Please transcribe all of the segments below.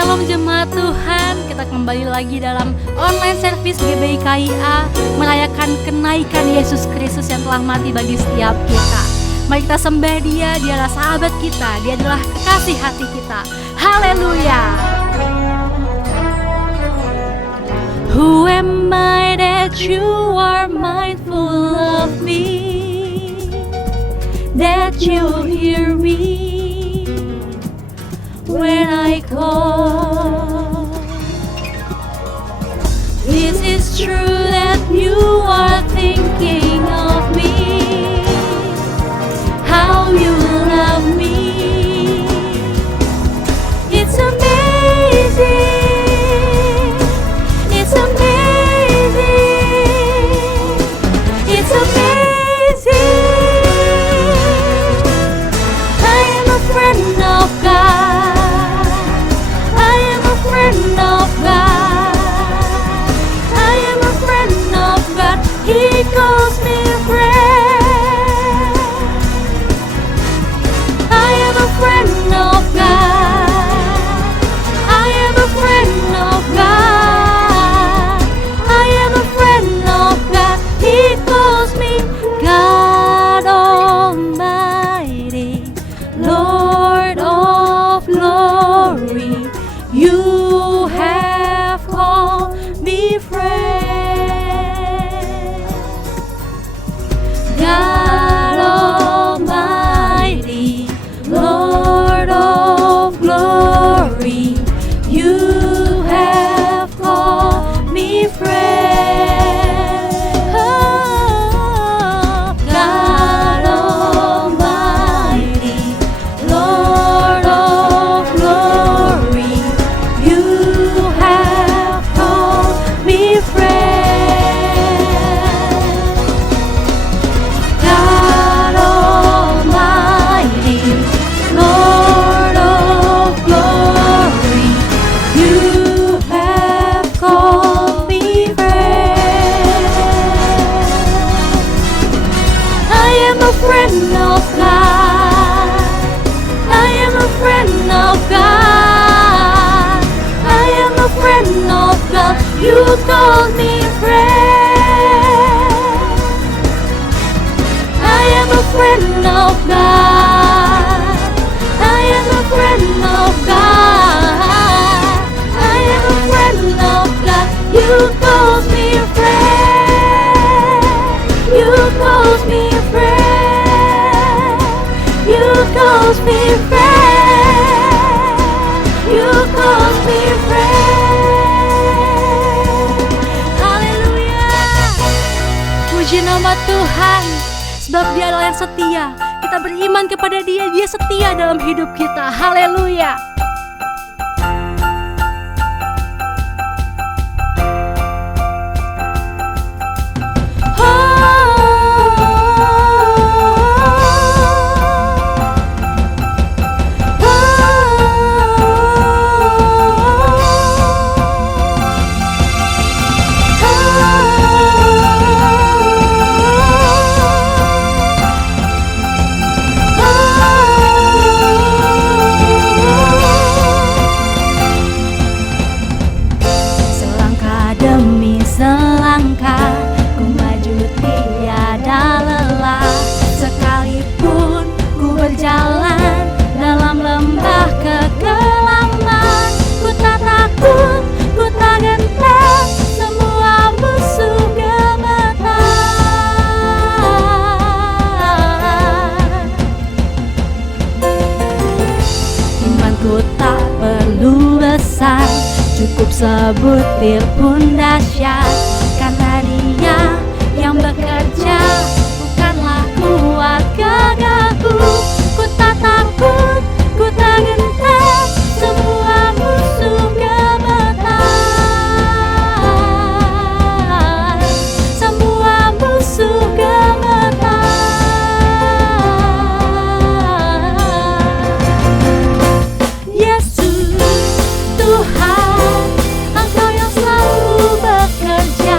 Shalom jemaat Tuhan, kita kembali lagi dalam online service GBI KIA merayakan kenaikan Yesus Kristus yang telah mati bagi setiap kita. Mari kita sembah Dia, Dia adalah sahabat kita, Dia adalah kekasih hati kita. Haleluya. Who am I that you are mindful of me, that you hear me when I call? This is true that you are thinking of me, how you love me. It's amazing. It's amazing. It's amazing. I am a friend of God. I am a friend of God. I am a friend of God. He calls me friend. I am a friend of God. I am a friend of God. I am a friend of God. He calls me God Almighty, Lord of glory. You have called me friend. God Almighty, Lord of glory. You have called me friend. Oh, God Almighty, Lord of glory. You have called me friend. God Almighty, Lord of glory. You have called me friend. I am a friend of God. I am a friend of God. I am a friend of God. You called me friend. I am a friend of God. I am a friend of God. I am a friend of God. You called me friend. You called me friend. You called me friend. You called me friend. Haleluya. Puji nama Tuhan, sebab Dia adalah yang setia. Kita beriman kepada Dia, Dia setia dalam hidup kita. Haleluya. Selangkah demi selangkah ku maju tiada lelah, sekalipun ku berjalan dalam lembah kekelaman. Ku tak takut, ku tak gentar, semua musuh gemetar. Imanku tak perlu besar, cukup sebutir pun dahsyat, karena Dia yang bekerja, bukanlah kuat gagahku. Ku tak takut, ku tak gentar, semua musuh gemetar. Semua musuh gemetar. Yesus Tuhan, Engkau yang selalu bekerja.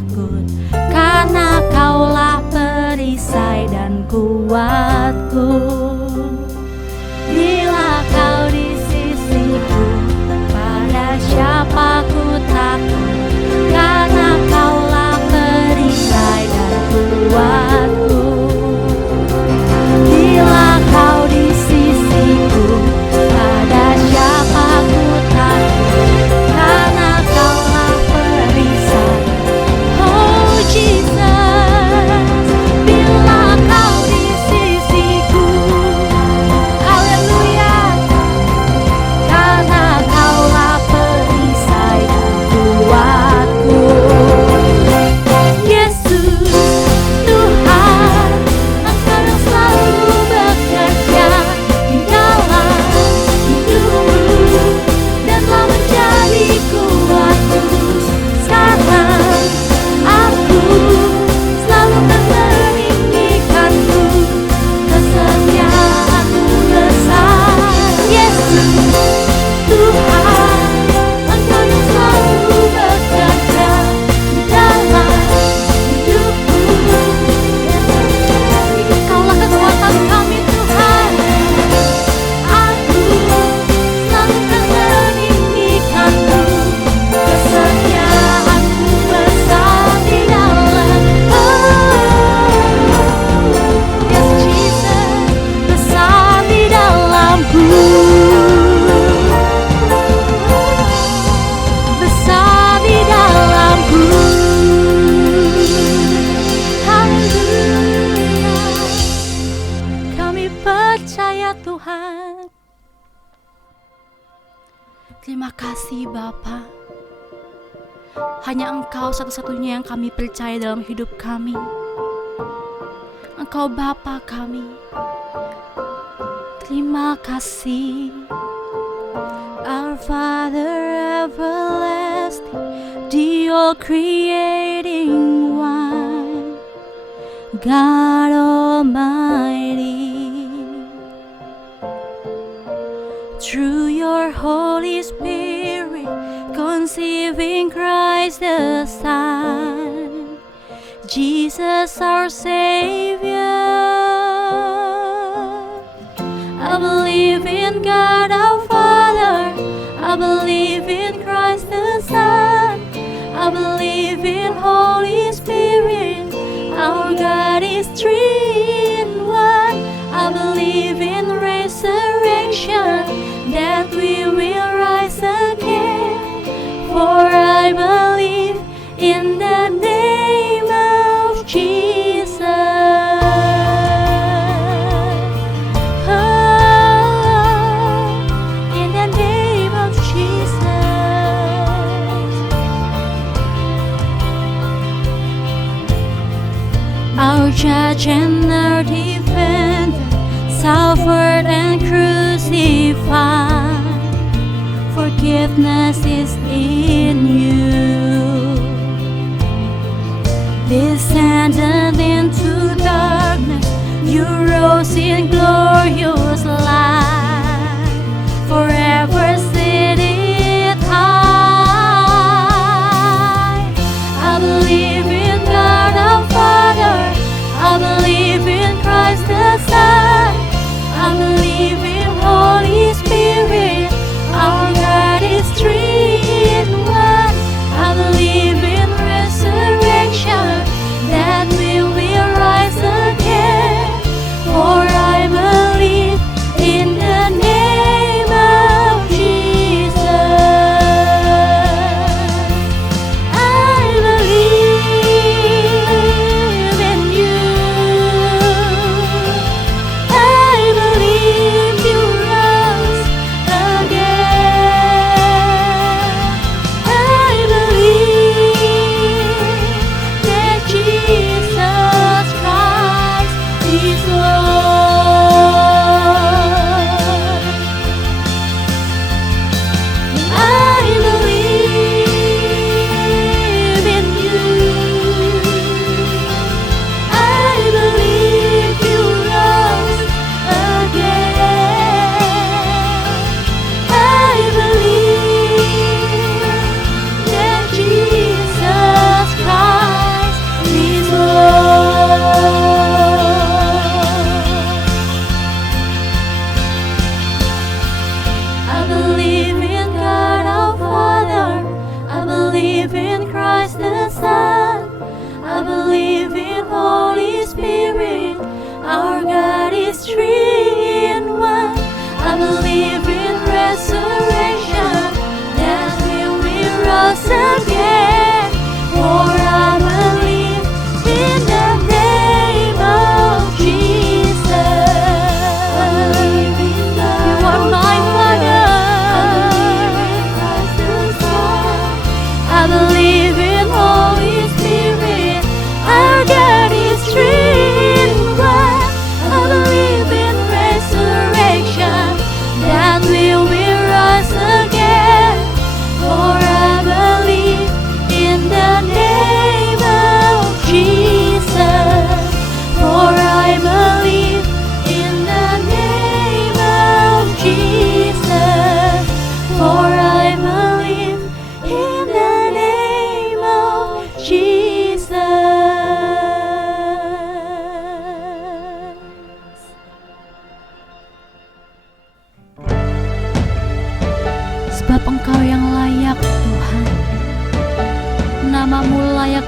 takut, karena Kaulah perisai dan kuatku. Bila Kau di sisiku, pada siapa ku takut, karena Kaulah perisai dan kuatku. Bila Kau di sisiku, pada siapa ku takut, karena Kaulah perisai. Oh Jesus, bila Kau di sisiku, haleluya, karena Kaulah perisai dan kuatku. Yesus, Tuhan, Engkau yang selalu bekerja di dalam hidupku dan telah menjadi kuatku. Sekarang aku selalu akan meninggikanmu, kesetiaanmu besar. Yesus, Tuhan, Engkau yang selalu bekerja di dalam hidupku dan menjadi Kaulah kekuatan kami Tuhan. Aku selalu akan meninggikanmu, kesetiaanmu besar di dalam. Yes Jesus, besar di dalamku, besar di dalamku. Haleluya, kami percaya Tuhan. Terima kasih Bapa. Hanya Engkau satu-satunya yang kami percaya dalam hidup kami. Engkau Bapa kami. Terima kasih. Our Father everlasting, the all creating one, God Almighty. Through your Holy Spirit, conceiving Christ the Son, Jesus our Savior. I believe in God our Father, I believe in Christ the Son, I believe in Holy Spirit, our God is three in one. I believe in resurrection, that we will rise again. For I believe in the name of Jesus. Oh, in the name of Jesus. Our judge and our defender, suffered and crucified. Forgiveness is in you. Descended into darkness, you rose in glorious light. Forever seated high. I believe in God our Father, I believe in Christ the Son, I believe in Holy Spirit, our God is three in one.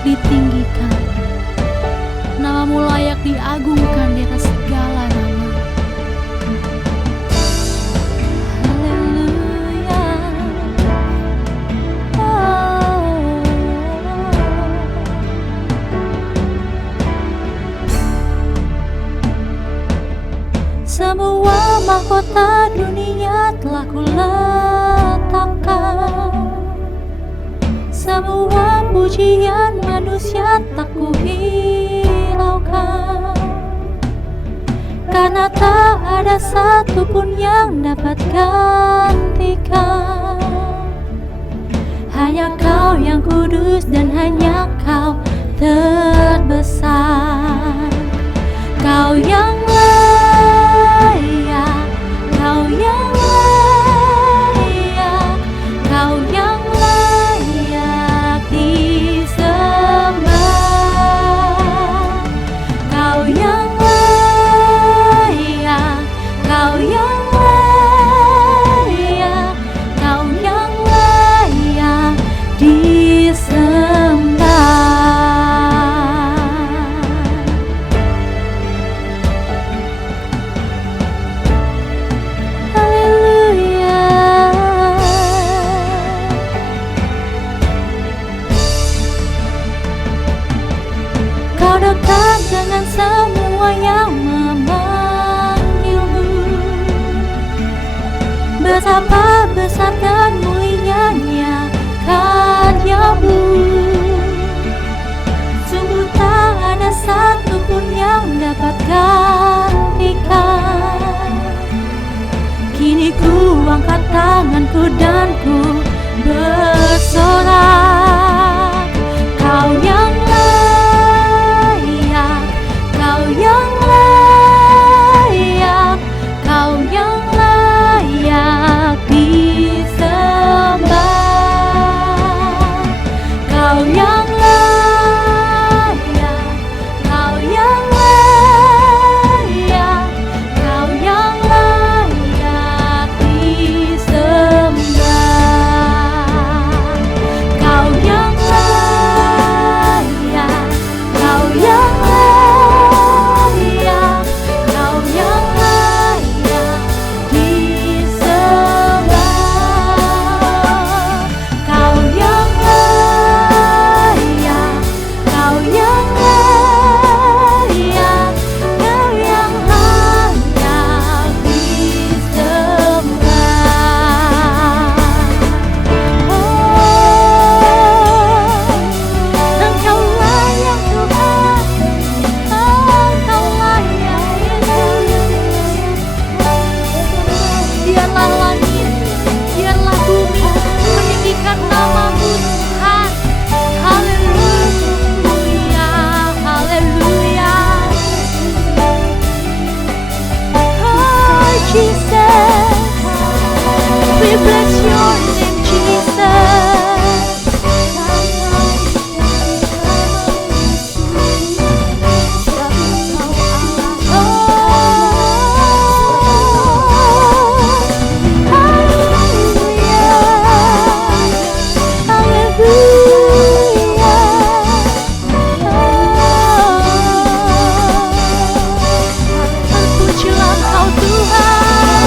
ditinggikan, Namamu layak diagungkan di atas segala nama. Haleluya. Semua mahkota dunia telah kuletakkan, semua pujian manusia tak kuhiraukan, karena tak ada satupun yang dapat gantikan. Hanya Kau yang kudus dan hanya Kau terbesar. Kau yang layak, Kau yang layak, Kau yang layak disembah. Kau yang layak, Kau yang layak, Kau yang layak disembah. Kau dekat dengan semua yang memanggilmu. Betapa besar dan mulianya karyamu. Sungguh tak ada satupun yang dapat gantikan. Kini ku angkat tanganku dan ku bersorak. Kau yang layak, Kau yang layak, Kau yang layak disembah. Kau yang layak, Kau yang layak, Kau yang layak disembah. Kau yang layak, Kau yang layak, Kau yang layak disembah. Kau yang layak, Kau yang layak, Kau yang layak disembah. Engkau layak Tuhan, Engkau layak Yesus. Biarlah langit, biarlah bumi meninggikan nama-Mu Tuhan. Haleluya, haleluya. Oh Jesus, we bless Your name Jesus. Pujilah Kau Tuhan.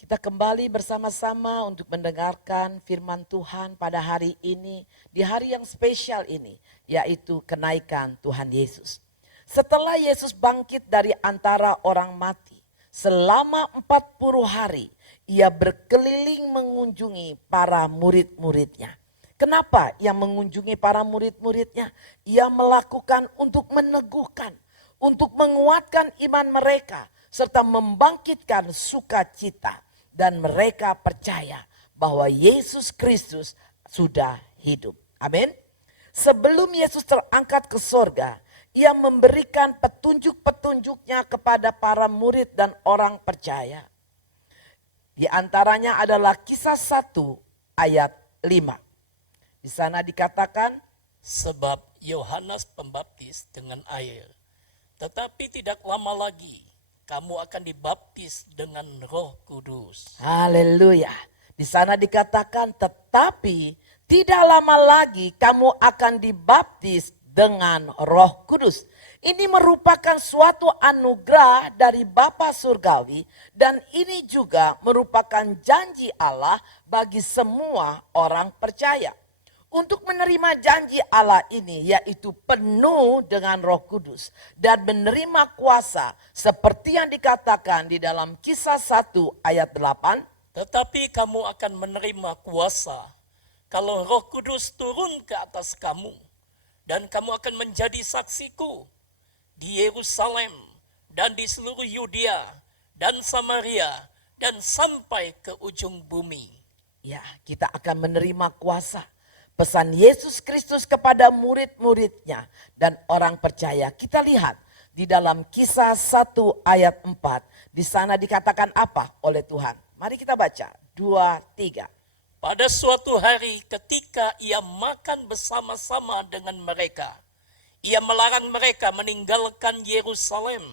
Kita kembali bersama-sama untuk mendengarkan firman Tuhan pada hari ini, di hari yang spesial ini, yaitu kenaikan Tuhan Yesus. Setelah Yesus bangkit dari antara orang mati, selama 40 hari, ia berkeliling mengunjungi para murid-muridnya. Kenapa ia mengunjungi para murid-muridnya? Ia melakukan untuk meneguhkan, untuk menguatkan iman mereka, serta membangkitkan sukacita. Dan mereka percaya bahwa Yesus Kristus sudah hidup. Amin. Sebelum Yesus terangkat ke sorga, ia memberikan petunjuk-petunjuknya kepada para murid dan orang percaya. Di antaranya adalah Kisah 1 ayat 5. Di sana dikatakan, sebab Yohanes Pembaptis dengan air, tetapi tidak lama lagi kamu akan dibaptis dengan Roh Kudus. haleluya. Di sana dikatakan, tetapi tidak lama lagi kamu akan dibaptis dengan Roh Kudus. Ini merupakan suatu anugerah dari Bapa Surgawi, dan ini juga merupakan janji Allah bagi semua orang percaya. Untuk menerima janji Allah ini, yaitu penuh dengan Roh Kudus dan menerima kuasa seperti yang dikatakan di dalam Kisah 1 ayat 8. Tetapi kamu akan menerima kuasa kalau Roh Kudus turun ke atas kamu, dan kamu akan menjadi saksiku di Yerusalem dan di seluruh Yudea dan Samaria dan sampai ke ujung bumi. Ya, kita akan menerima kuasa. Pesan Yesus Kristus kepada murid-muridnya dan orang percaya. Kita lihat di dalam Kisah 1 ayat 4. Di sana dikatakan apa oleh Tuhan? Mari kita baca 2, 3. Pada suatu hari ketika ia makan bersama-sama dengan mereka, ia melarang mereka meninggalkan Yerusalem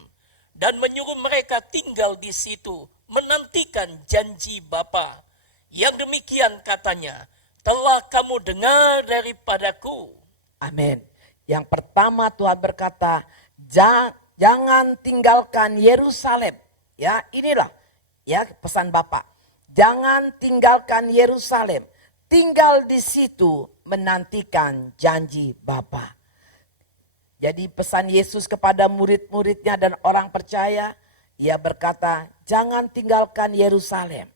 dan menyuruh mereka tinggal di situ menantikan janji Bapa. Yang demikian katanya, telah kamu dengar daripadaku. Amin. Yang pertama Tuhan berkata, jangan tinggalkan Yerusalem. Ya, inilah ya pesan Bapa. Jangan tinggalkan Yerusalem. Tinggal di situ menantikan janji Bapa. Jadi pesan Yesus kepada murid-muridnya dan orang percaya, ia berkata, jangan tinggalkan Yerusalem.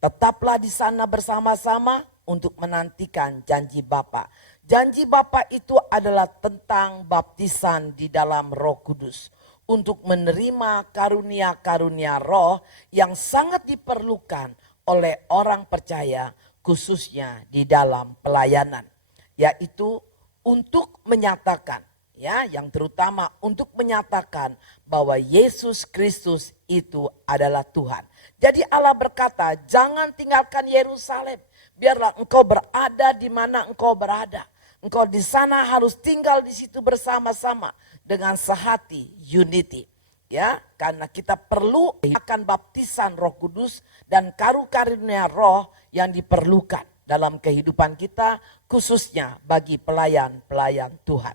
Tetaplah di sana bersama-sama untuk menantikan janji Bapa. Janji Bapa itu adalah tentang baptisan di dalam Roh Kudus. Untuk menerima karunia-karunia roh yang sangat diperlukan oleh orang percaya, khususnya di dalam pelayanan. Yaitu untuk menyatakan, ya, yang terutama untuk menyatakan bahwa Yesus Kristus itu adalah Tuhan. Jadi Allah berkata, jangan tinggalkan Yerusalem. Biarlah engkau berada di mana engkau berada. Engkau di sana harus tinggal di situ bersama-sama dengan sehati, unity. Ya, karena kita perlu akan baptisan Roh Kudus dan karunia roh yang diperlukan dalam kehidupan kita, khususnya bagi pelayan-pelayan Tuhan.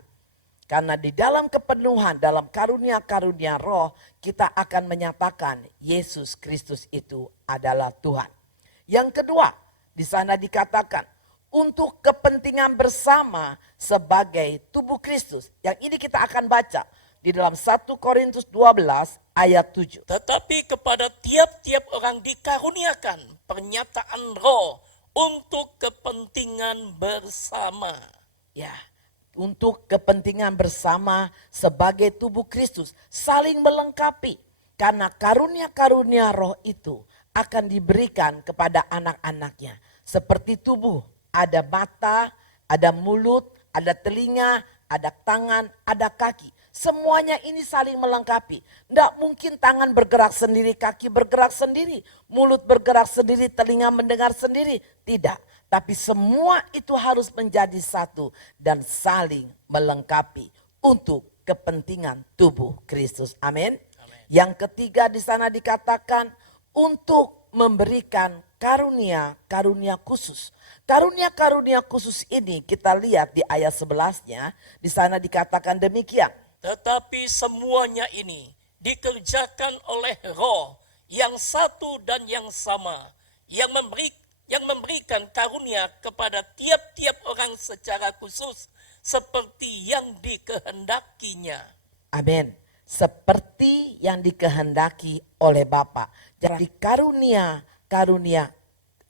Karena di dalam kepenuhan, dalam karunia-karunia roh, kita akan menyatakan Yesus Kristus itu adalah Tuhan. Yang kedua, di sana dikatakan untuk kepentingan bersama sebagai tubuh Kristus. Yang ini kita akan baca di dalam 1 Korintus 12 ayat 7. Tetapi kepada tiap-tiap orang dikaruniakan pernyataan roh untuk kepentingan bersama. Ya, untuk kepentingan bersama sebagai tubuh Kristus, saling melengkapi. Karena karunia-karunia roh itu akan diberikan kepada anak-anaknya. Seperti tubuh, ada mata, ada mulut, ada telinga, ada tangan, ada kaki. Semuanya ini saling melengkapi. Tidak mungkin tangan bergerak sendiri, kaki bergerak sendiri, mulut bergerak sendiri, telinga mendengar sendiri. Tidak, tapi semua itu harus menjadi satu dan saling melengkapi untuk kepentingan tubuh Kristus. Amin. Yang ketiga di sana dikatakan untuk memberikan karunia-karunia khusus. Karunia-karunia khusus ini kita lihat di ayat 11-nya, di sana dikatakan demikian. Tetapi semuanya ini dikerjakan oleh Roh yang satu dan yang sama, yang memberikan karunia kepada tiap-tiap orang secara khusus seperti yang dikehendakinya. Amin. Seperti yang dikehendaki oleh Bapa. Jadi karunia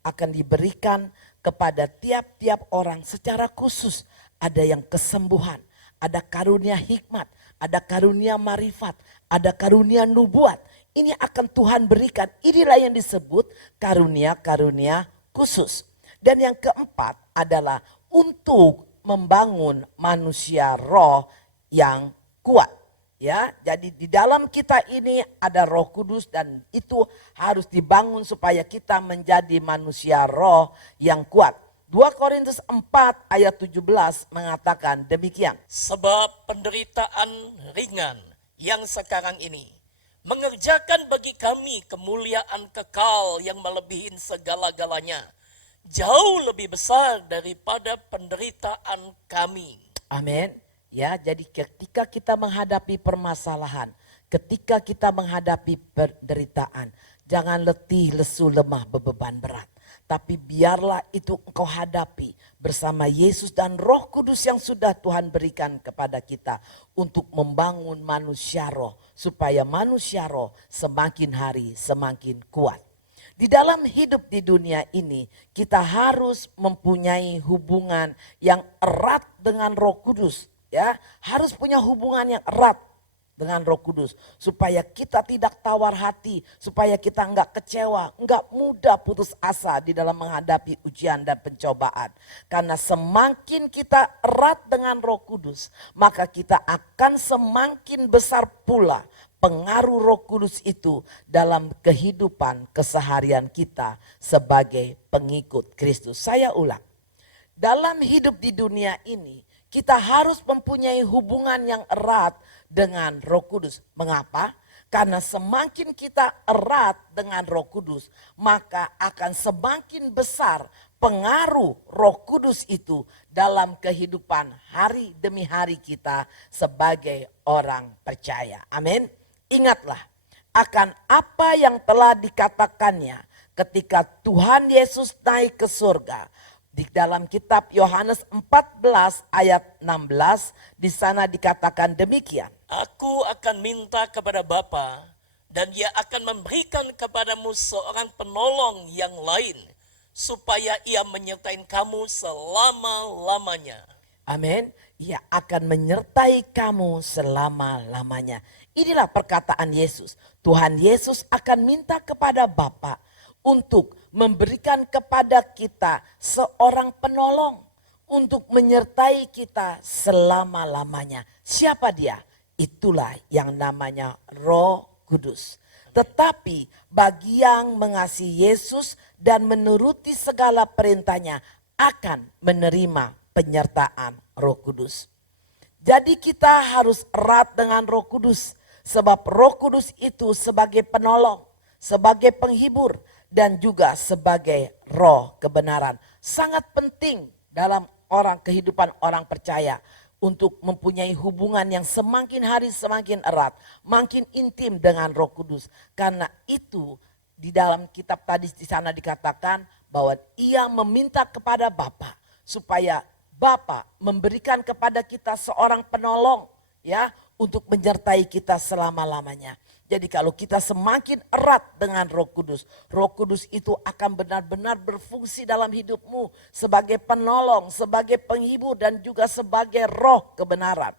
akan diberikan kepada tiap-tiap orang secara khusus. Ada yang kesembuhan, ada karunia hikmat, ada karunia marifat, ada karunia nubuat. Ini akan Tuhan berikan. Inilah yang disebut karunia-karunia khusus. Dan yang keempat adalah untuk membangun manusia roh yang kuat. Ya, jadi di dalam kita ini ada Roh Kudus dan itu harus dibangun supaya kita menjadi manusia roh yang kuat. 2 Korintus 4 ayat 17 mengatakan demikian. Sebab penderitaan ringan yang sekarang ini mengerjakan bagi kami kemuliaan kekal yang melebihi segala-galanya, jauh lebih besar daripada penderitaan kami. Amin. Ya, jadi ketika kita menghadapi permasalahan, ketika kita menghadapi penderitaan, jangan letih, lesu, lemah, bebeban berat. Tapi biarlah itu engkau hadapi bersama Yesus dan Roh Kudus yang sudah Tuhan berikan kepada kita untuk membangun manusia roh, supaya manusia roh semakin hari semakin kuat. Di dalam hidup di dunia ini kita harus mempunyai hubungan yang erat dengan Roh Kudus. Ya, harus punya hubungan yang erat dengan Roh Kudus supaya kita tidak tawar hati, supaya kita enggak kecewa, enggak mudah putus asa di dalam menghadapi ujian dan pencobaan. Karena semakin kita erat dengan Roh Kudus, maka kita akan semakin besar pula pengaruh Roh Kudus itu dalam kehidupan keseharian kita sebagai pengikut Kristus. Saya ulang, dalam hidup di dunia ini kita harus mempunyai hubungan yang erat dengan Roh Kudus. Mengapa? Karena semakin kita erat dengan Roh Kudus, maka akan semakin besar pengaruh Roh Kudus itu dalam kehidupan hari demi hari kita sebagai orang percaya. Amin. Ingatlah akan apa yang telah dikatakannya ketika Tuhan Yesus naik ke surga. Di dalam kitab Yohanes 14 ayat 16 di sana dikatakan demikian. Aku akan minta kepada Bapa dan Dia akan memberikan kepadamu seorang penolong yang lain supaya Ia menyertai kamu selama-lamanya. Amin. Ia akan menyertai kamu selama-lamanya. Inilah perkataan Yesus. Tuhan Yesus akan minta kepada Bapa untuk memberikan kepada kita seorang penolong untuk menyertai kita selama-lamanya. Siapa dia? Itulah yang namanya Roh Kudus. Tetapi bagi yang mengasihi Yesus dan menuruti segala perintahnya akan menerima penyertaan Roh Kudus. Jadi kita harus erat dengan Roh Kudus, sebab Roh Kudus itu sebagai penolong, sebagai penghibur, dan juga sebagai roh kebenaran. Sangat penting dalam kehidupan orang percaya untuk mempunyai hubungan yang semakin hari semakin erat, makin intim dengan Roh Kudus. Karena itu di dalam kitab tadi di sana dikatakan bahwa Ia meminta kepada Bapa supaya Bapa memberikan kepada kita seorang penolong ya untuk menyertai kita selama-lamanya. Jadi kalau kita semakin erat dengan Roh Kudus itu akan benar-benar berfungsi dalam hidupmu sebagai penolong, sebagai penghibur dan juga sebagai roh kebenaran.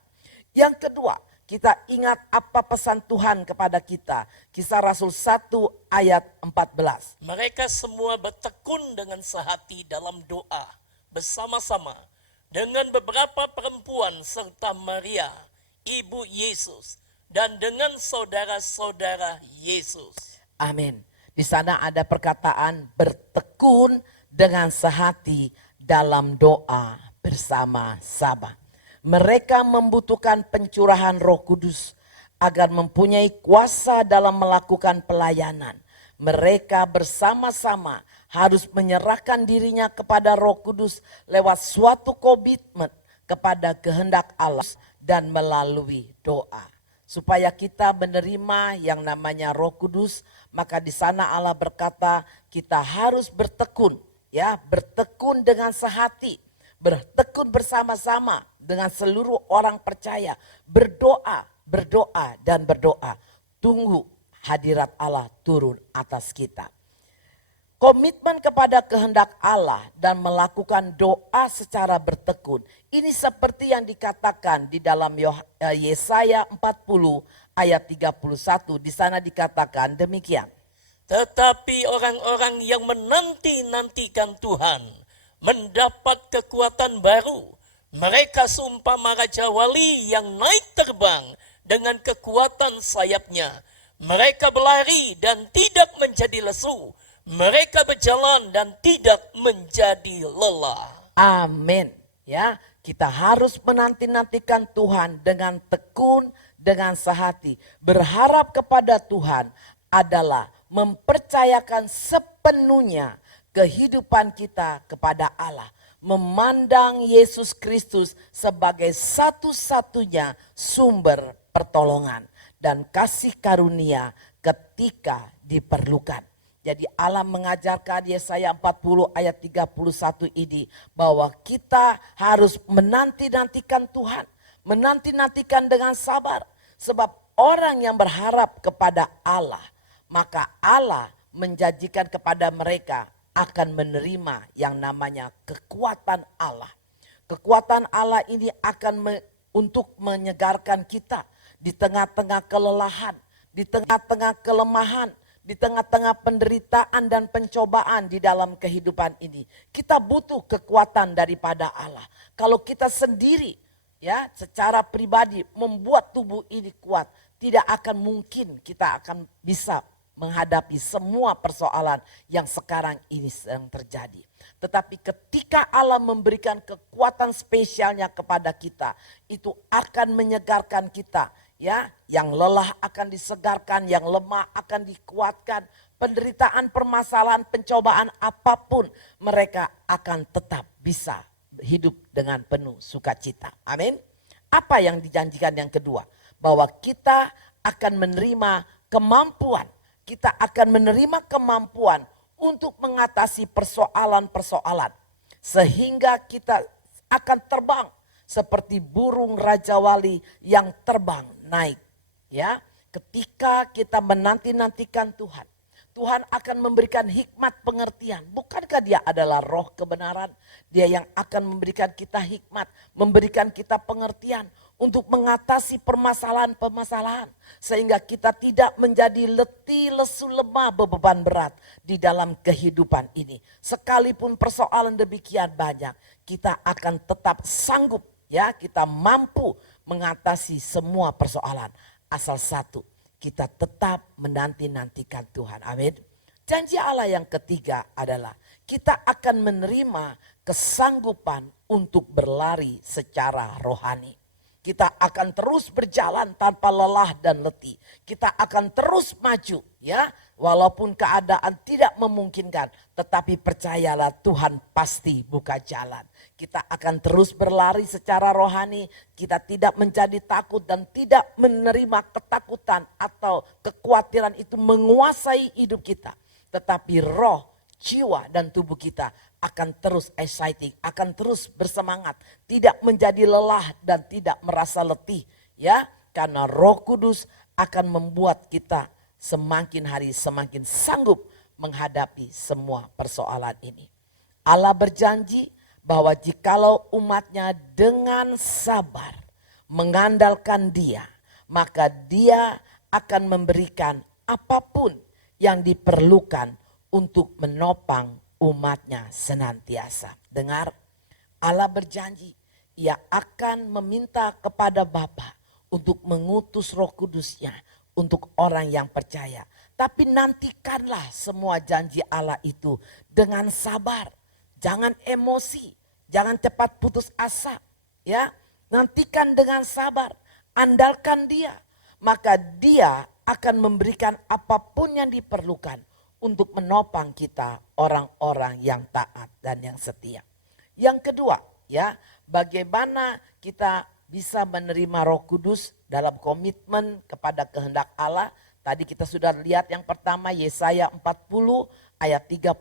Yang kedua, kita ingat apa pesan Tuhan kepada kita. Kisah Rasul 1 ayat 14. Mereka semua bertekun dengan sehati dalam doa bersama-sama dengan beberapa perempuan serta Maria, ibu Yesus, dan dengan saudara-saudara Yesus. Amin. Di sana ada perkataan bertekun dengan sehati dalam doa bersama-sama. Mereka membutuhkan pencurahan Roh Kudus agar mempunyai kuasa dalam melakukan pelayanan. Mereka bersama-sama harus menyerahkan dirinya kepada Roh Kudus lewat suatu komitmen kepada kehendak Allah dan melalui doa. supaya kita menerima yang namanya Roh Kudus. Maka di sana Allah berkata kita harus bertekun, ya, bertekun dengan sehati, bertekun bersama-sama dengan seluruh orang percaya, berdoa, berdoa dan berdoa. Tunggu hadirat Allah turun atas kita. Komitmen kepada kehendak Allah dan melakukan doa secara bertekun. Ini seperti yang dikatakan di dalam Yesaya 40 ayat 31. Di sana dikatakan demikian. Tetapi orang-orang yang menanti-nantikan Tuhan mendapat kekuatan baru. Mereka seumpama raja wali yang naik terbang dengan kekuatan sayapnya. Mereka berlari dan tidak menjadi lesu. Mereka berjalan dan tidak menjadi lelah. Amin. Ya, kita harus menanti-nantikan Tuhan dengan tekun, dengan sehati. Berharap kepada Tuhan adalah mempercayakan sepenuhnya kehidupan kita kepada Allah. Memandang Yesus Kristus sebagai satu-satunya sumber pertolongan dan kasih karunia ketika diperlukan. Jadi Allah mengajarkan Yesaya 40 ayat 31 ini bahwa kita harus menanti-nantikan Tuhan. Menanti-nantikan dengan sabar. Sebab orang yang berharap kepada Allah, maka Allah menjanjikan kepada mereka akan menerima yang namanya kekuatan Allah. Kekuatan Allah ini akan untuk menyegarkan kita di tengah-tengah kelelahan, di tengah-tengah kelemahan, di tengah-tengah penderitaan dan pencobaan di dalam kehidupan ini. Kita butuh kekuatan daripada Allah. Kalau kita sendiri, ya, secara pribadi membuat tubuh ini kuat, tidak akan mungkin kita akan bisa menghadapi semua persoalan yang sekarang ini sedang terjadi. Tetapi ketika Allah memberikan kekuatan spesialnya kepada kita, itu akan menyegarkan kita. Ya, yang lelah akan disegarkan, yang lemah akan dikuatkan. Penderitaan, permasalahan, pencobaan apapun, mereka akan tetap bisa hidup dengan penuh sukacita. Amin. Apa yang dijanjikan yang kedua? Bahwa kita akan menerima kemampuan. Kita akan menerima kemampuan untuk mengatasi persoalan-persoalan. Sehingga kita akan terbang seperti burung Raja Wali yang terbang naik. Ya, ketika kita menanti-nantikan Tuhan, Tuhan akan memberikan hikmat pengertian. Bukankah Dia adalah Roh kebenaran? Dia yang akan memberikan kita hikmat, memberikan kita pengertian untuk mengatasi permasalahan-permasalahan. Sehingga kita tidak menjadi letih, lesu, lemah, beban berat di dalam kehidupan ini. Sekalipun persoalan demikian banyak, kita akan tetap sanggup, ya, kita mampu mengatasi semua persoalan. Asal satu, kita tetap menanti-nantikan Tuhan. Amin. Janji Allah yang ketiga adalah kita akan menerima kesanggupan untuk berlari secara rohani. Kita akan terus berjalan tanpa lelah dan letih. Kita akan terus maju, ya, walaupun keadaan tidak memungkinkan, tetapi percayalah Tuhan pasti buka jalan. Kita akan terus berlari secara rohani, kita tidak menjadi takut dan tidak menerima ketakutan atau kekhawatiran itu menguasai hidup kita. Tetapi roh, jiwa dan tubuh kita akan terus exciting, akan terus bersemangat, tidak menjadi lelah dan tidak merasa letih, ya, karena Roh Kudus akan membuat kita semakin hari semakin sanggup menghadapi semua persoalan ini. Allah berjanji bahwa jikalau umatnya dengan sabar mengandalkan Dia, maka Dia akan memberikan apapun yang diperlukan untuk menopang umatnya senantiasa. Dengar, Allah berjanji Ia akan meminta kepada Bapa untuk mengutus Roh Kudusnya untuk orang yang percaya. Tapi nantikanlah semua janji Allah itu dengan sabar. Jangan emosi, jangan cepat putus asa, ya. Nantikan dengan sabar, andalkan Dia, maka Dia akan memberikan apapun yang diperlukan untuk menopang kita orang-orang yang taat dan yang setia. Yang kedua, ya, bagaimana kita bisa menerima Roh Kudus dalam komitmen kepada kehendak Allah. Tadi kita sudah lihat yang pertama Yesaya 40 ayat 31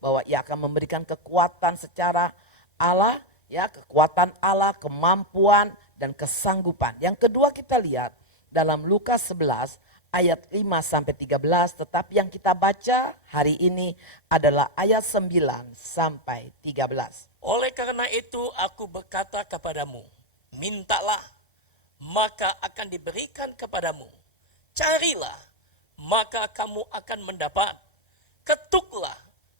bahwa ia akan memberikan kekuatan secara Allah, ya, kekuatan Allah, kemampuan dan kesanggupan. Yang kedua kita lihat dalam Lukas 11 ayat 5 sampai 13, tetapi yang kita baca hari ini adalah ayat 9 sampai 13. Oleh karena itu aku berkata kepadamu, mintalah, maka akan diberikan kepadamu. Carilah, maka kamu akan mendapat. Ketuklah,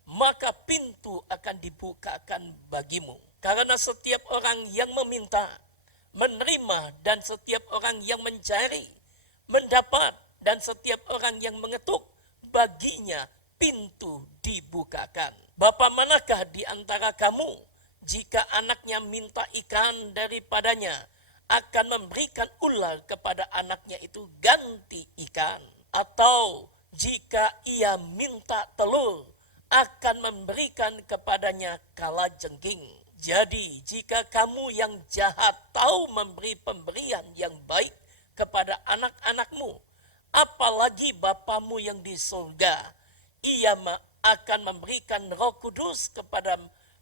maka pintu akan dibukakan bagimu. Karena setiap orang yang meminta, menerima, dan setiap orang yang mencari, mendapat, dan setiap orang yang mengetuk, baginya pintu dibukakan. Bapa manakah di antara kamu, jika anaknya minta ikan daripadanya, akan memberikan ular kepada anaknya itu ganti ikan? Atau jika ia minta telur, akan memberikan kepadanya kalajengking? Jadi jika kamu yang jahat tahu memberi pemberian yang baik kepada anak-anakmu, apalagi Bapamu yang di surga, ia akan memberikan Roh Kudus kepada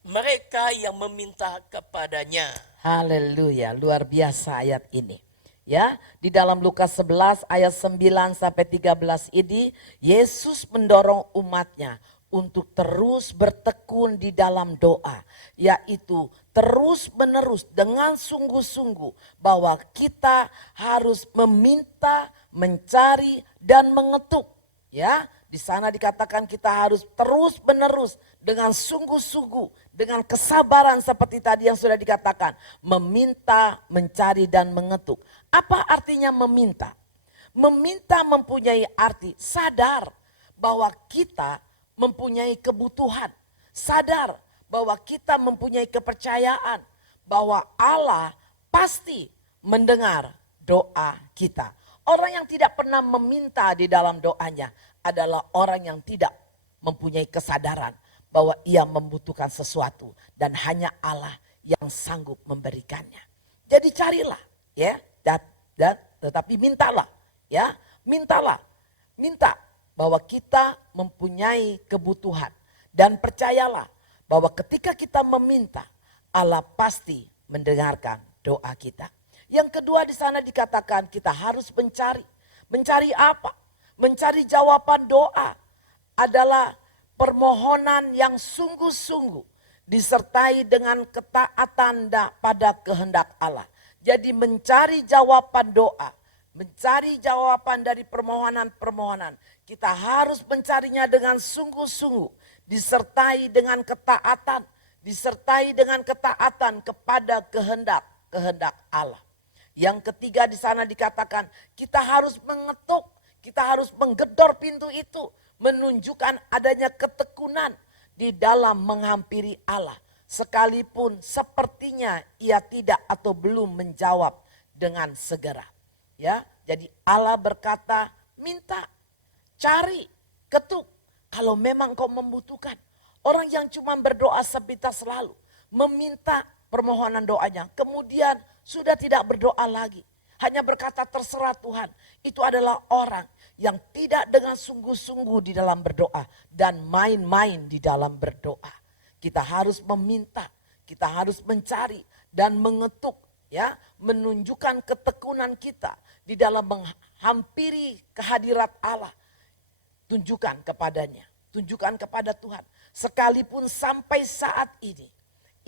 mereka yang meminta kepadanya. Haleluya, luar biasa ayat ini. Ya, di dalam Lukas 11 ayat 9 sampai 13 ini Yesus mendorong umatnya untuk terus bertekun di dalam doa, yaitu terus menerus dengan sungguh-sungguh bahwa kita harus meminta, mencari dan mengetuk. Ya, di sana dikatakan kita harus terus menerus dengan sungguh-sungguh, dengan kesabaran seperti tadi yang sudah dikatakan, meminta, mencari dan mengetuk. Apa artinya meminta? Meminta mempunyai arti sadar bahwa kita mempunyai kebutuhan, sadar bahwa kita mempunyai kepercayaan bahwa Allah pasti mendengar doa kita. Orang yang tidak pernah meminta di dalam doanya adalah orang yang tidak mempunyai kesadaran bahwa ia membutuhkan sesuatu dan hanya Allah yang sanggup memberikannya. Jadi carilah, ya, tetapi mintalah, ya, mintalah, minta bahwa kita mempunyai kebutuhan dan percayalah bahwa ketika kita meminta, Allah pasti mendengarkan doa kita. Yang kedua di sana dikatakan kita harus mencari. Mencari apa? Mencari jawaban doa adalah permohonan yang sungguh-sungguh disertai dengan ketaatan pada kehendak Allah. Jadi mencari jawaban doa, mencari jawaban dari permohonan-permohonan, kita harus mencarinya dengan sungguh-sungguh, disertai dengan ketaatan, disertai dengan ketaatan kepada kehendak Allah. Yang ketiga di sana dikatakan kita harus mengetuk, kita harus menggedor pintu itu, menunjukkan adanya ketekunan di dalam menghampiri Allah. Sekalipun sepertinya ia tidak atau belum menjawab dengan segera. Ya, jadi Allah berkata, minta, cari, ketuk. Kalau memang kau membutuhkan. Orang yang cuma berdoa sepintas selalu, meminta permohonan doanya, kemudian sudah tidak berdoa lagi. Hanya berkata terserah Tuhan. Itu adalah orang yang tidak dengan sungguh-sungguh di dalam berdoa dan main-main di dalam berdoa. Kita harus meminta, kita harus mencari dan mengetuk, ya, menunjukkan ketekunan kita di dalam menghampiri kehadirat Allah. Tunjukkan kepadanya, tunjukkan kepada Tuhan. Sekalipun sampai saat ini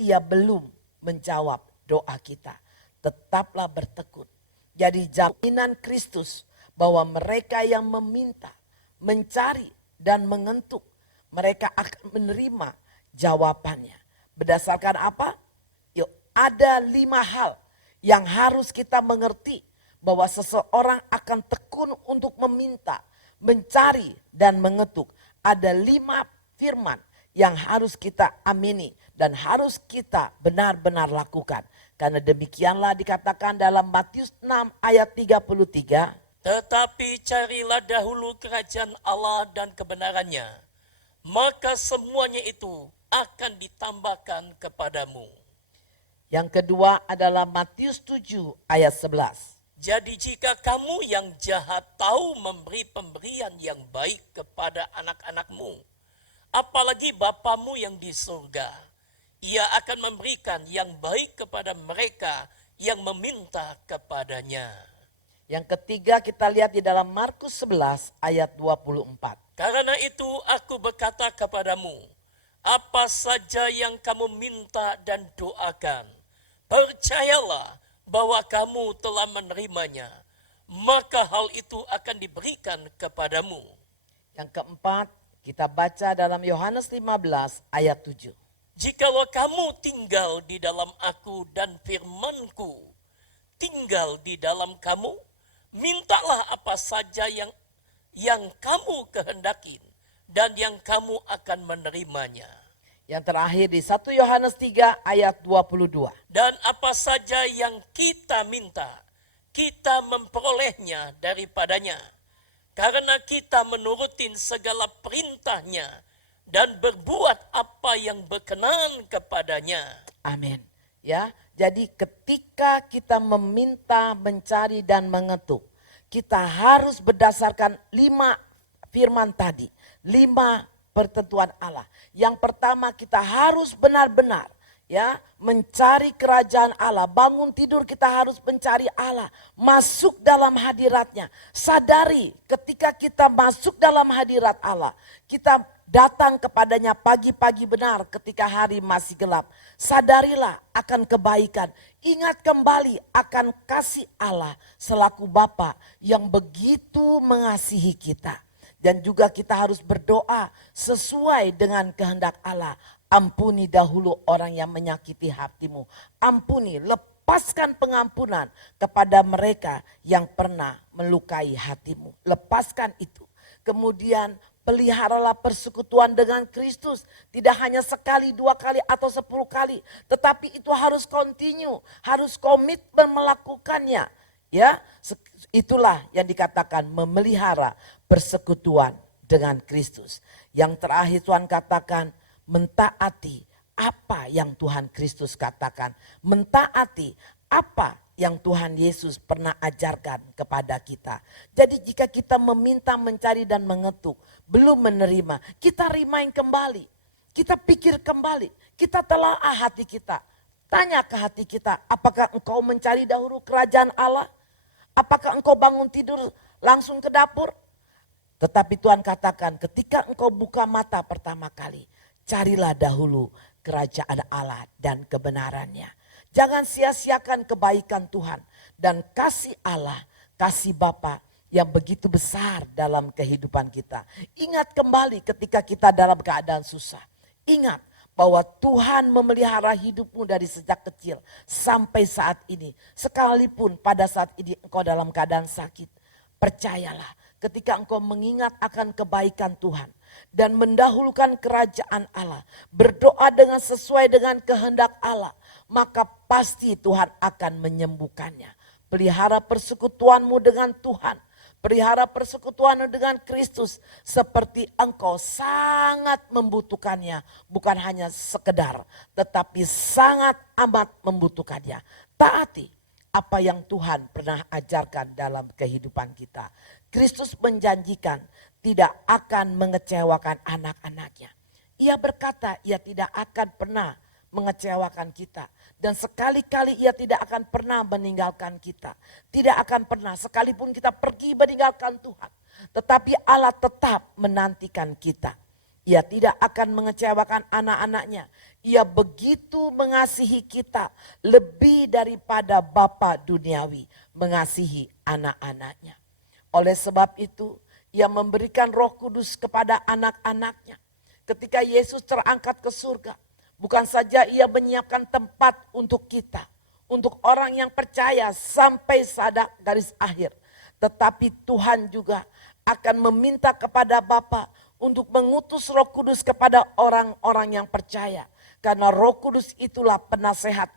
ia belum menjawab doa kita, tetaplah bertekun. Jadi jaminan Kristus bahwa mereka yang meminta, mencari dan mengetuk, mereka akan menerima jawabannya. Berdasarkan apa? Yuk, ada 5 hal yang harus kita mengerti bahwa seseorang akan tekun untuk meminta, mencari dan mengetuk. Ada 5 firman yang harus kita amini dan harus kita benar-benar lakukan. Karena demikianlah dikatakan dalam Matius 6 ayat 33. Tetapi carilah dahulu kerajaan Allah dan kebenarannya, maka semuanya itu akan ditambahkan kepadamu. Yang kedua adalah Matius 7 ayat 11. Jadi jika kamu yang jahat tahu memberi pemberian yang baik kepada anak-anakmu, apalagi Bapamu yang di surga, ia akan memberikan yang baik kepada mereka yang meminta kepadanya. Yang ketiga kita lihat di dalam Markus 11 ayat 24. Karena itu aku berkata kepadamu, apa saja yang kamu minta dan doakan, percayalah bahwa kamu telah menerimanya, maka hal itu akan diberikan kepadamu. Yang keempat, kita baca dalam Yohanes 15 ayat 7. Jikalau kamu tinggal di dalam aku dan firmanku tinggal di dalam kamu, mintalah apa saja yang kamu kehendakin dan yang kamu akan menerimanya. Yang terakhir di 1 Yohanes 3 ayat 22. Dan apa saja yang kita minta, kita memperolehnya daripadanya. Karena kita menurutin segala perintahnya dan berbuat apa yang berkenan kepadanya. Amin. Ya, jadi ketika kita meminta, mencari dan mengetuk, kita harus berdasarkan 5 firman tadi, 5 pertentuan Allah. Yang pertama kita harus benar-benar ya mencari kerajaan Allah. Bangun tidur kita harus mencari Allah, masuk dalam hadiratnya. Sadari ketika kita masuk dalam hadirat Allah, kita datang kepadanya pagi-pagi benar ketika hari masih gelap. Sadarilah akan kebaikan. Ingat kembali akan kasih Allah selaku Bapa yang begitu mengasihi kita. Dan juga kita harus berdoa sesuai dengan kehendak Allah. Ampuni dahulu orang yang menyakiti hatimu. Ampuni, lepaskan pengampunan kepada mereka yang pernah melukai hatimu. Lepaskan itu. Kemudian peliharalah persekutuan dengan Kristus. Tidak hanya sekali, 2 kali atau 10 kali. Tetapi itu harus continue, harus komitmen melakukannya. Ya, itulah yang dikatakan memelihara persekutuan dengan Kristus. Yang terakhir Tuhan katakan mentaati apa yang Tuhan Kristus katakan. Mentaati apa yang Tuhan Yesus pernah ajarkan kepada kita. Jadi jika kita meminta, mencari dan mengetuk, belum menerima, kita remind kembali. Kita pikir kembali, kita telaah hati kita. Tanya ke hati kita, apakah engkau mencari dahulu kerajaan Allah? Apakah engkau bangun tidur langsung ke dapur? Tetapi Tuhan katakan ketika engkau buka mata pertama kali, carilah dahulu kerajaan Allah dan kebenarannya. Jangan sia-siakan kebaikan Tuhan dan kasih Allah, kasih Bapa yang begitu besar dalam kehidupan kita. Ingat kembali ketika kita dalam keadaan susah. Ingat bahwa Tuhan memelihara hidupmu dari sejak kecil sampai saat ini. Sekalipun pada saat ini engkau dalam keadaan sakit, percayalah ketika engkau mengingat akan kebaikan Tuhan dan mendahulukan kerajaan Allah, berdoa dengan sesuai dengan kehendak Allah, maka pasti Tuhan akan menyembuhkannya. Pelihara persekutuanmu dengan Tuhan. Pelihara persekutuan dengan Kristus seperti engkau sangat membutuhkannya. Bukan hanya sekedar, tetapi sangat amat membutuhkannya. Taati apa yang Tuhan pernah ajarkan dalam kehidupan kita. Kristus menjanjikan tidak akan mengecewakan anak-anaknya. Ia berkata ia tidak akan pernah mengecewakan kita. Dan sekali-kali ia tidak akan pernah meninggalkan kita. Tidak akan pernah sekalipun kita pergi meninggalkan Tuhan. Tetapi Allah tetap menantikan kita. Ia tidak akan mengecewakan anak-anaknya. Ia begitu mengasihi kita lebih daripada Bapa duniawi mengasihi anak-anaknya. Oleh sebab itu ia memberikan Roh Kudus kepada anak-anaknya. Ketika Yesus terangkat ke surga, bukan saja ia menyiapkan tempat untuk kita, untuk orang yang percaya sampai pada garis akhir. Tetapi Tuhan juga akan meminta kepada Bapa untuk mengutus Roh Kudus kepada orang-orang yang percaya. Karena Roh Kudus itulah penasehat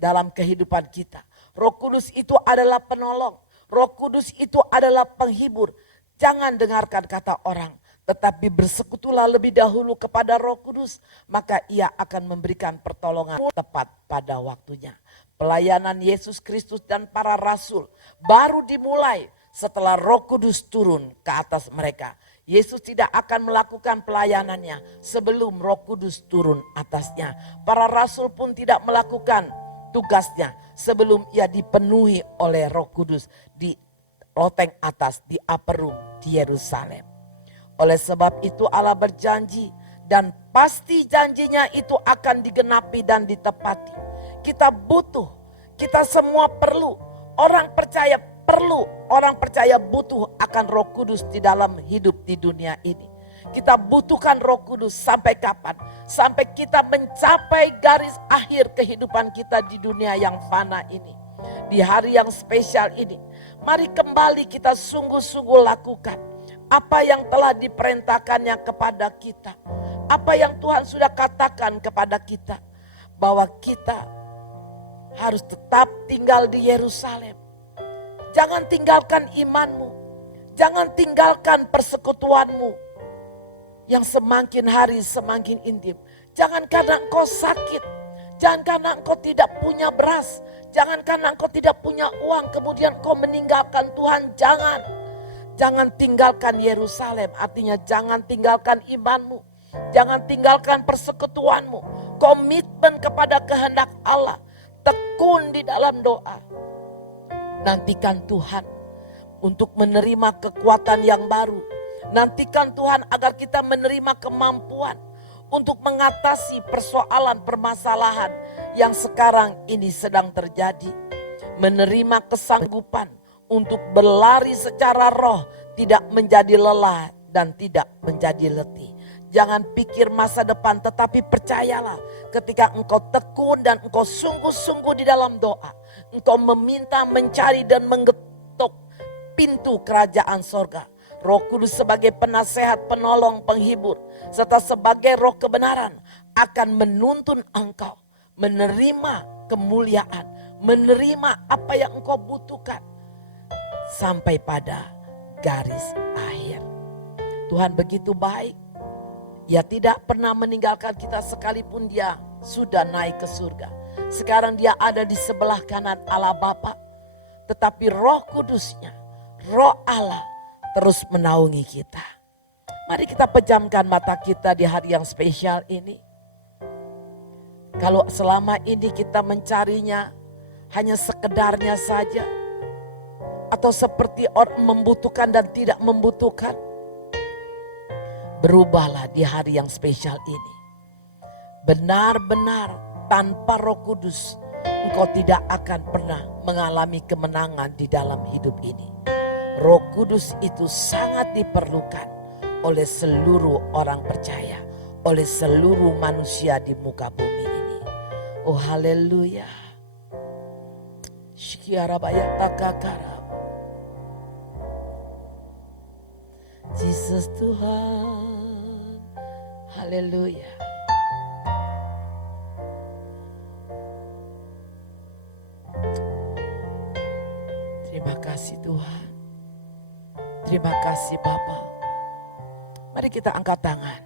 dalam kehidupan kita. Roh Kudus itu adalah penolong. Roh Kudus itu adalah penghibur. Jangan dengarkan kata orang, tetapi bersekutulah lebih dahulu kepada Roh Kudus, maka ia akan memberikan pertolongan tepat pada waktunya. Pelayanan Yesus Kristus dan para rasul baru dimulai setelah Roh Kudus turun ke atas mereka. Yesus tidak akan melakukan pelayanannya sebelum Roh Kudus turun atasnya. Para rasul pun tidak melakukan tugasnya sebelum ia dipenuhi oleh Roh Kudus di loteng atas, di upper room di Yerusalem. Oleh sebab itu Allah berjanji dan pasti janjinya itu akan digenapi dan ditepati. Kita butuh, kita semua perlu, orang percaya perlu, orang percaya butuh akan Roh Kudus di dalam hidup di dunia ini. Kita butuhkan Roh Kudus sampai kapan? Sampai kita mencapai garis akhir kehidupan kita di dunia yang fana ini. Di hari yang spesial ini, mari kembali kita sungguh-sungguh lakukan apa yang telah diperintahkannya kepada kita. Apa yang Tuhan sudah katakan kepada kita. Bahwa kita harus tetap tinggal di Yerusalem. Jangan tinggalkan imanmu. Jangan tinggalkan persekutuanmu. Yang semakin hari semakin intim. Jangan karena engkau sakit. Jangan karena engkau tidak punya beras. Jangan karena engkau tidak punya uang. Kemudian engkau meninggalkan Tuhan. Jangan. Jangan tinggalkan Yerusalem, artinya jangan tinggalkan imanmu. Jangan tinggalkan persekutuanmu. Komitmen kepada kehendak Allah. Tekun di dalam doa. Nantikan Tuhan untuk menerima kekuatan yang baru. Nantikan Tuhan agar kita menerima kemampuan untuk mengatasi persoalan permasalahan yang sekarang ini sedang terjadi. Menerima kesanggupan untuk berlari secara roh, tidak menjadi lelah dan tidak menjadi letih. Jangan pikir masa depan, tetapi percayalah ketika engkau tekun dan engkau sungguh-sungguh di dalam doa. Engkau meminta, mencari dan mengetuk pintu kerajaan sorga. Roh Kudus sebagai penasehat, penolong, penghibur, serta sebagai roh kebenaran akan menuntun engkau menerima kemuliaan, menerima apa yang engkau butuhkan. Sampai pada garis akhir. Tuhan begitu baik. Dia tidak pernah meninggalkan kita sekalipun dia sudah naik ke surga. Sekarang dia ada di sebelah kanan Allah Bapa. Tetapi Roh Kudusnya, Roh Allah terus menaungi kita. Mari kita pejamkan mata kita di hari yang spesial ini. Kalau selama ini kita mencarinya hanya sekedarnya saja. Atau seperti orang membutuhkan dan tidak membutuhkan. Berubahlah di hari yang spesial ini. Benar-benar tanpa Roh Kudus engkau tidak akan pernah mengalami kemenangan di dalam hidup ini. Roh Kudus itu sangat diperlukan oleh seluruh orang percaya. Oleh seluruh manusia di muka bumi ini. Oh haleluya. Shikiarabaya takakara. Yesus Tuhan, haleluya. Terima kasih Tuhan. Terima kasih Bapa. Mari kita angkat tangan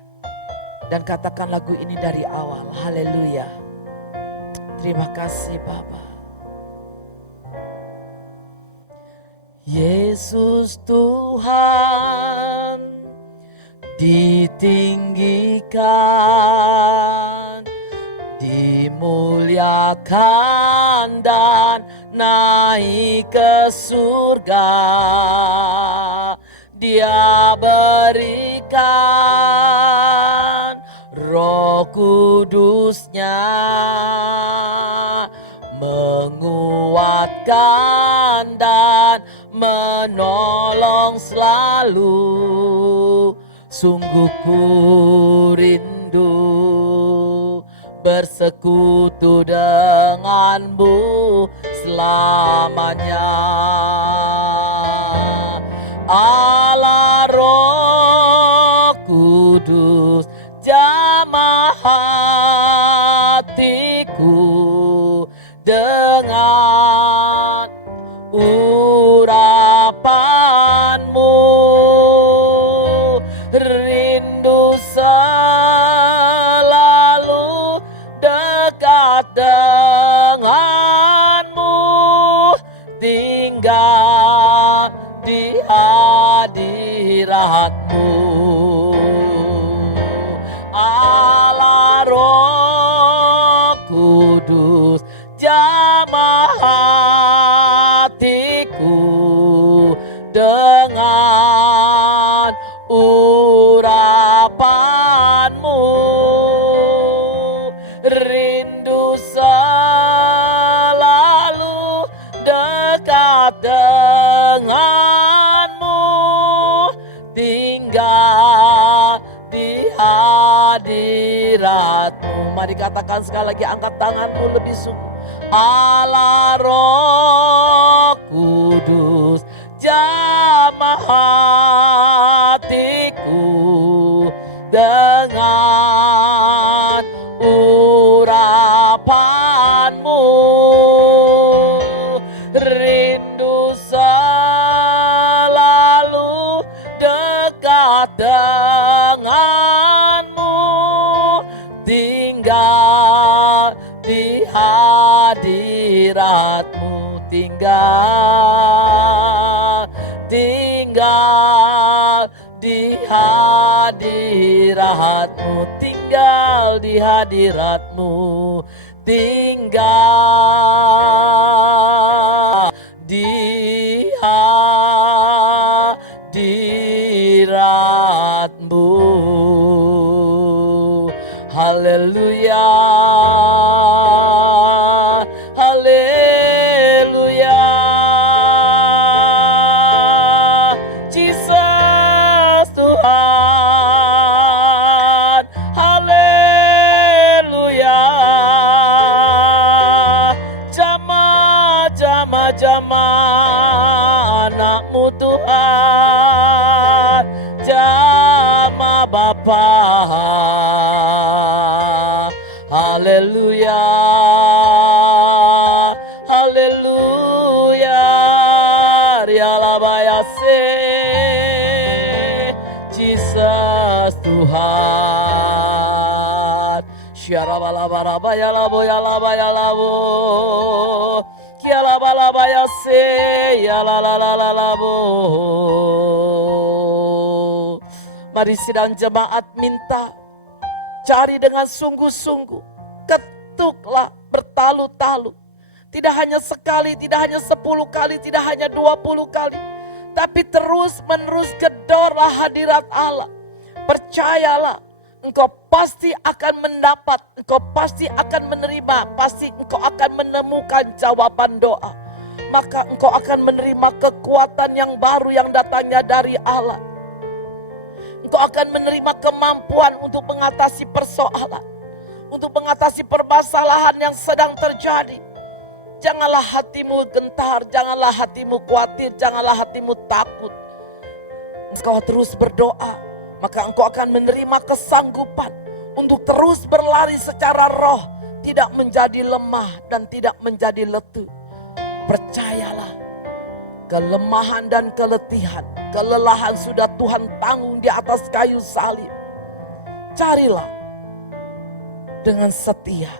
dan katakan lagu ini dari awal. Haleluya. Terima kasih Bapa. Yesus Tuhan ditinggikan, dimuliakan dan naik ke surga. Dia berikan Roh Kudusnya, menguatkan dan menolong selalu. Sungguh ku rindu bersekutu denganmu selamanya. Allah Roh Kudus jamah hatiku dengan urapanmu. hadirat-Mu. Mari katakan sekali lagi, angkat tanganmu lebih sungguh. Allah Roh Kudus, jamah hatiku dengan urapan-Mu. Rindu selalu dekat dengan-Mu, tinggal di hadirat-Mu, tinggal di hadirat-Mu, tinggal di hadirat-Mu, tinggal di hadirat-Mu. Haleluya, haleluya. Jesus Tuhan, haleluya. Jama anak-Mu Tuhan, jama Bapa. Haleluya, haleluya. Rialabayase, Jesus Tuhan. Syarabalaba yalabo yalaba yalabo. Kialabalaba-yase yalalalalabo. Mari sidang jemaat minta, cari dengan sungguh-sungguh, ketuklah bertalu-talu. Tidak hanya sekali, tidak hanya 10 kali, tidak hanya 20 kali, tapi terus-menerus gedorlah hadirat Allah. Percayalah, engkau pasti akan mendapat, engkau pasti akan menerima, pasti engkau akan menemukan jawaban doa. Maka engkau akan menerima kekuatan yang baru yang datangnya dari Allah. Engkau akan menerima kemampuan untuk mengatasi persoalan, untuk mengatasi permasalahan yang sedang terjadi. Janganlah hatimu gentar, janganlah hatimu khawatir, janganlah hatimu takut. Engkau terus berdoa, maka engkau akan menerima kesanggupan untuk terus berlari secara roh, tidak menjadi lemah dan tidak menjadi letu. Percayalah, kelemahan dan kelelahan sudah Tuhan tanggung di atas kayu salib. Carilah dengan setia,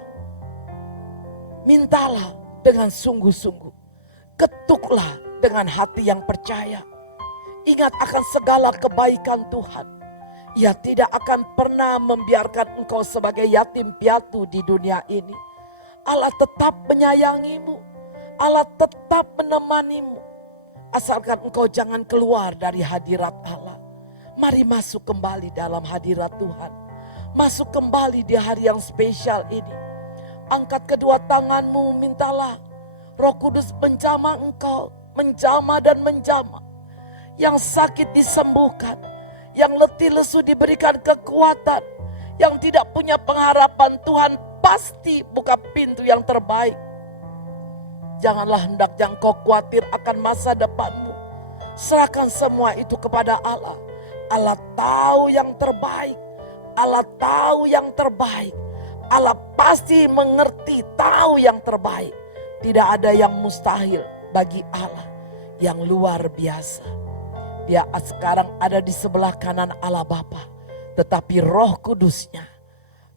mintalah dengan sungguh-sungguh, ketuklah dengan hati yang percaya. Ingat akan segala kebaikan Tuhan. Ia tidak akan pernah membiarkan engkau sebagai yatim piatu di dunia ini. Allah tetap menyayangimu. Allah tetap menemanimu. Asalkan engkau jangan keluar dari hadirat Allah. Mari masuk kembali dalam hadirat Tuhan. Masuk kembali di hari yang spesial ini. Angkat kedua tanganmu, mintalah Roh Kudus menjamah engkau. Menjamah dan menjamah. Yang sakit disembuhkan. Yang letih lesu diberikan kekuatan. Yang tidak punya pengharapan, Tuhan pasti buka pintu yang terbaik. Janganlah hendaknya engkau khawatir akan masa depanmu. Serahkan semua itu kepada Allah. Allah tahu yang terbaik. Allah tahu yang terbaik. Allah pasti mengerti, tahu yang terbaik. Tidak ada yang mustahil bagi Allah yang luar biasa. Dia sekarang ada di sebelah kanan Allah Bapa, tetapi Roh Kudusnya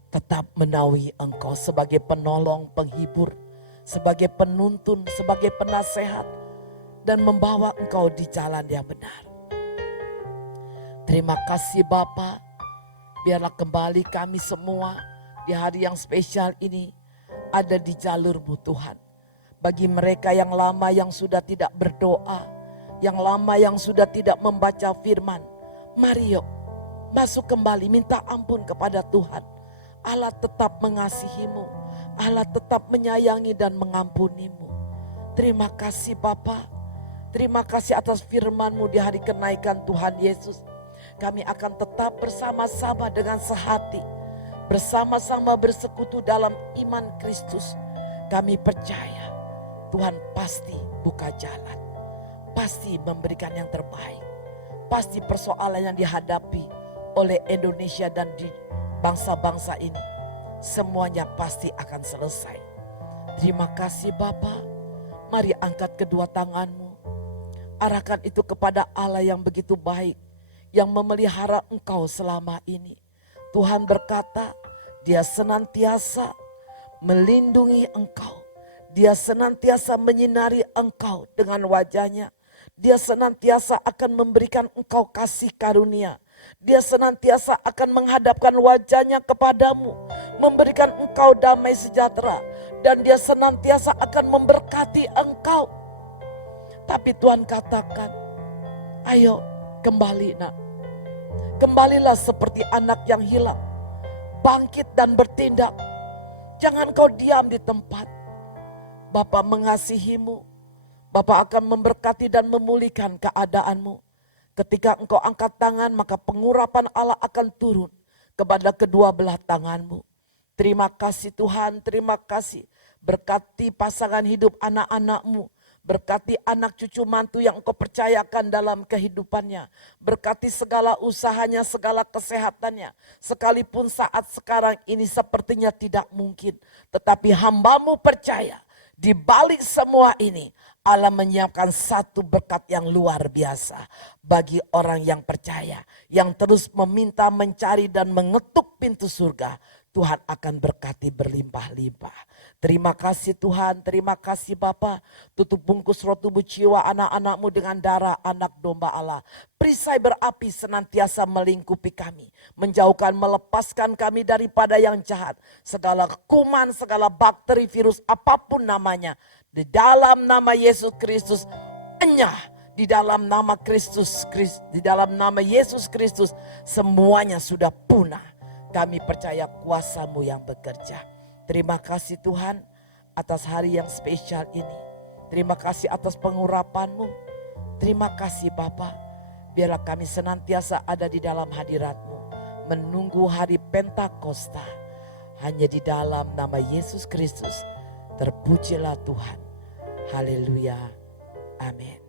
tetap menaungi engkau sebagai penolong, penghibur, sebagai penuntun, sebagai penasehat, dan membawa engkau di jalan yang benar. Terima kasih Bapa, biarlah kembali kami semua di hari yang spesial ini ada di jalur-Mu Tuhan. Bagi mereka yang lama yang sudah tidak berdoa, yang lama yang sudah tidak membaca firman, mari yuk masuk kembali, minta ampun kepada Tuhan. Allah tetap mengasihimu, Allah tetap menyayangi dan mengampunimu. Terima kasih Bapa, terima kasih atas firman-Mu di hari kenaikan Tuhan Yesus. Kami akan tetap bersama-sama dengan sehati, bersama-sama bersekutu dalam iman Kristus. Kami percaya Tuhan pasti buka jalan, pasti memberikan yang terbaik. Pasti persoalan yang dihadapi oleh Indonesia dan di bangsa-bangsa ini, semuanya pasti akan selesai. Terima kasih Bapa. Mari angkat kedua tanganmu. Arahkan itu kepada Allah yang begitu baik, yang memelihara engkau selama ini. Tuhan berkata, Dia senantiasa melindungi engkau. Dia senantiasa menyinari engkau dengan wajah-Nya. Dia senantiasa akan memberikan engkau kasih karunia. Dia senantiasa akan menghadapkan wajah-Nya kepadamu, memberikan engkau damai sejahtera. Dan Dia senantiasa akan memberkati engkau. Tapi Tuhan katakan, ayo kembali nak. Kembalilah seperti anak yang hilang. Bangkit dan bertindak. Jangan kau diam di tempat. Bapa mengasihimu. Bapa akan memberkati dan memulihkan keadaanmu. Ketika engkau angkat tangan, maka pengurapan Allah akan turun kepada kedua belah tanganmu. Terima kasih Tuhan, terima kasih. Berkati pasangan hidup anak-anakmu. Berkati anak cucu mantu yang engkau percayakan dalam kehidupannya. Berkati segala usahanya, segala kesehatannya. Sekalipun saat sekarang ini sepertinya tidak mungkin. Tetapi hamba-Mu percaya, di balik semua ini Allah menyiapkan satu berkat yang luar biasa bagi orang yang percaya, yang terus meminta, mencari dan mengetuk pintu surga. Tuhan akan berkati berlimpah-limpah. Terima kasih Tuhan, terima kasih Bapa. Tutup bungkus roh tubuh jiwa anak-anak-Mu dengan darah anak domba Allah. Perisai berapi senantiasa melingkupi kami, menjauhkan, melepaskan kami daripada yang jahat. Segala kuman, segala bakteri, virus, apapun namanya. Di dalam nama Yesus Kristus, enyah. Di dalam nama Kristus, di dalam nama Yesus Kristus, semuanya sudah punah. Kami percaya kuasa-Mu yang bekerja. Terima kasih Tuhan atas hari yang spesial ini. Terima kasih atas pengurapan-Mu. Terima kasih Bapa. Biarlah kami senantiasa ada di dalam hadirat-Mu. Menunggu hari Pentakosta. Hanya di dalam nama Yesus Kristus. Terpujilah Tuhan. Haleluya. Amin.